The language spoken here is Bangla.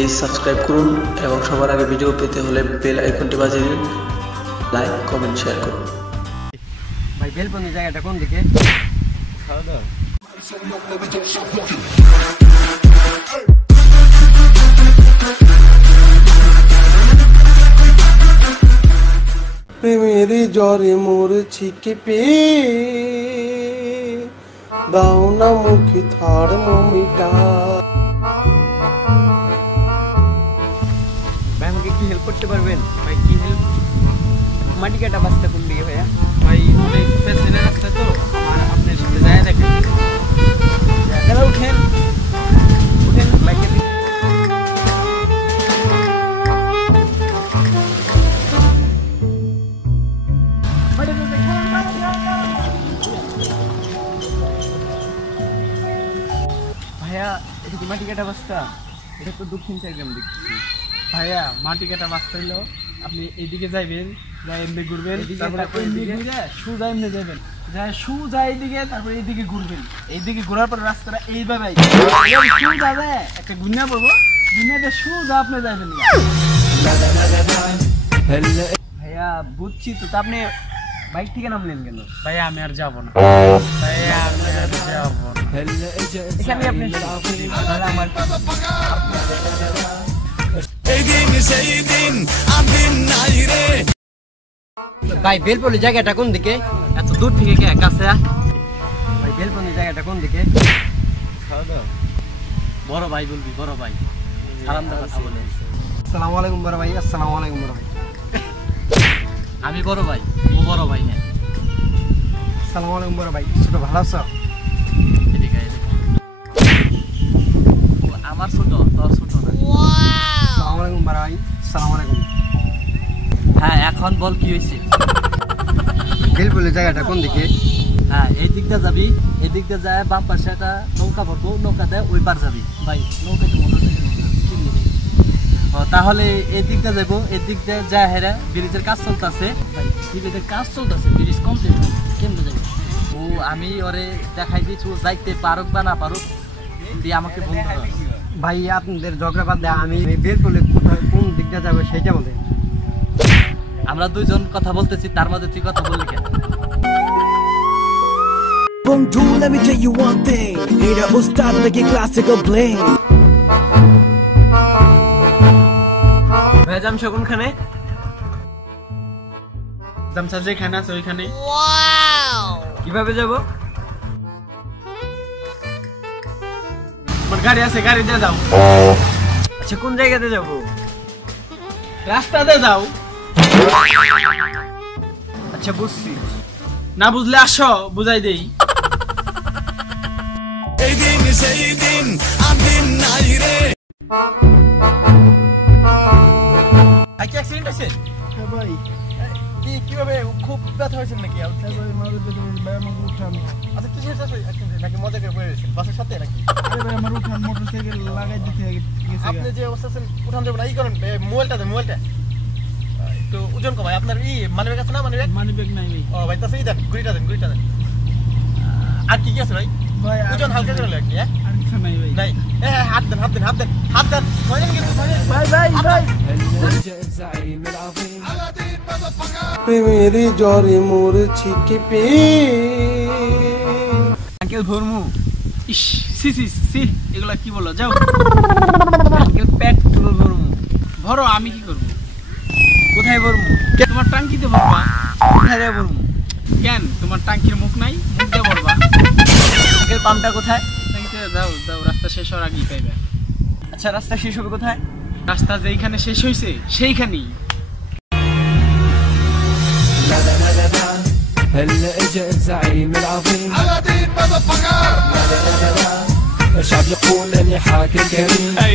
এই সাবস্ক্রাইব করুন এবং সবার আগে ভিডিও পেতে হলে বেল আইকনটি বাজিয়ে দিন, লাইক কমেন্ট শেয়ার করুন। ভাই বেলপন্দি জায়গাটা কোন দিকে? খাওয়া দাওয়া প্রেমের জ্বরে মরছি কেঁপে, দাও না মুখে থার্মোমিটার। ভাই আমাকে কি হেল্প করতে পারবেন? ভাই কি হেল্প? মাটি কাটা বাসটা কোন দিকে ভাইয়া? ভাই অনেক পেছনের রাস্তা তো, আমার আপনার সাথে যায় দেখেন। দাদা উঠেন উঠেন বাইকে। ভাইয়া এটা কি মাটি কাটা বাসটা? এটা তো দক্ষিণ সাইড আমি দেখতেছি। ভাইয়া মাটি কাটা রাস্তা হলো, আপনি এইদিকে যাইবেন, যাই এমনি ঘুরবেন, তারপরে এইদিকে সোজা এমনি যাবেন, যাই সোজা এইদিকে, তারপরে এইদিকে ঘুরবেন। এইদিকে ঘোরার পর রাস্তাটা এইভাবে সোজা যায়, একটা গুন্না পড়বো, গুন্নাতে সোজা আপনি যাবেন। ভাইয়া বুঝছি তো, তা আপনি বাইক থেকে নামলেন কেন? ভাইয়া আমি আর যাবো না, ভাইয়া আমি আর যাবো না। এখানে আপনি তাহলে আমার ভাই বেলপল্লি জায়গাটা কোন দিকে? এত দূর থেকে কে কাছে? ভাই বেলপল্লি জায়গাটা কোন দিকে? খাওয়া দাওয়া বড় ভাই বলবি, বড় ভাই সালাম দা কথা বলে। আসসালামু আলাইকুম বড় ভাই। আসসালামু আলাইকুম বড় ভাই। আমি বড় ভাই, ও বড় ভাই না। আসসালামু আলাইকুম বড় ভাই। ছোট ভালো আছো? এদিকে ও আমার ছোট, তোর ছোট না। আসসালামু আলাইকুম বড় ভাই। আসসালামু আলাইকুম। হ্যাঁ এখন বল কি হয়েছে? বেলপল্লি জায়গাটা কোন দিকে? হ্যাঁ এই দিকটা যাবি, এই দিকটা যায় বাম পাশে একটা নৌকা পড়বো, নৌকাতে ওই পার যাবি। ভাই নৌকাতে তাহলে এই দিকটা যাবো, এই দিকটা যায় হেরা ব্রিজের কাজ চলতেছে। ভাই ব্রিজের কাজ চলতেছে, ব্রিজ কমপ্লিট কেমনে যাবি? ও আমি ওরে দেখাই দিচ্ছি, ও যাইতে পারুক বা না পারুক, দিয়ে আমাকে বলতে হবে। ভাই আপনাদের ঝগড়া বাদ দেয়, আমি বেলপল্লি কোন দিকটা যাবো সেইটা বলে। আমরা দুইজন কথা বলতেছি, তার মধ্যে তুই কথা বললি কেন? Bongdu, let me tell you one thing. Era ustad like a classical bling. ভাই জামশা কোনখানে? জামসা যেখানে আছে ওইখানে। কিভাবে যাব? আমার গাড়ি আছে, গাড়ি দিয়ে যাও। আচ্ছা কোন জায়গাতে যাব? রাস্তাতে যাও। আচ্ছা বুঝছি। না বুঝলে আসো, বুঝাই দেই। কি অ্যাক্সিডেন্ট হয়েছে? ভাই কিভাবে খুব ব্যথা হয়েছে নাকি? আচ্ছা কিসের অ্যাক্সিডেন্ট নাকি মজা করে পড়ে গেছেন বাসের সাথে নাকি? আমার উঠান মোটরসাইকেল লাগাই দিতে গেছে। আপনি যে অবস্থা আছেন উঠান দেবেন না, ই করেন মোবাইলটা দেন, মোবাইলটা একটু ওজন কমাই। আপনার মানি ব্যাগ আছে না? মানি ব্যাগ নাই ভাই। ও ভাই তাছে দেন, ঘুরিটা দেন, ঘুরিটা দেন। আর কি কি আছে ভাই? ভাই ওজন হালকা করে লাগবে। হ্যাঁ আর কিছু নাই ভাই। নাই। হাত দেন, হাত দেন, হাত দেন, হাত দেন। ধরেন কিন্তু ভাই প্রেমের জ্বরে মরছি কেঁপে। আঙ্কেল ভরমু। ইস সি সি সি, এগুলা কি বলো? যাও আঙ্কেল পেট্রোল ভরমু। ভরো, আমি কি করব? কোথায় ভরমু? তোমার টাঙ্কিতে ভরবা। কোথায় যাবো? কেন তোমার টাঙ্কির মুখ নাই? মুখ দিয়ে ভরবা। আঙ্কেল পাম্পটা কোথায়? টাঙ্কিতে যাও, যাও, রাস্তা শেষ হওয়ার আগেই পাইবে। আচ্ছা রাস্তা শেষ হবে কোথায়? রাস্তা যেইখানে শেষ হয়েছে সেইখানেই। هلا اجا الزعيم العظيم على دين الشعب يقول اني حاكم كريم. اي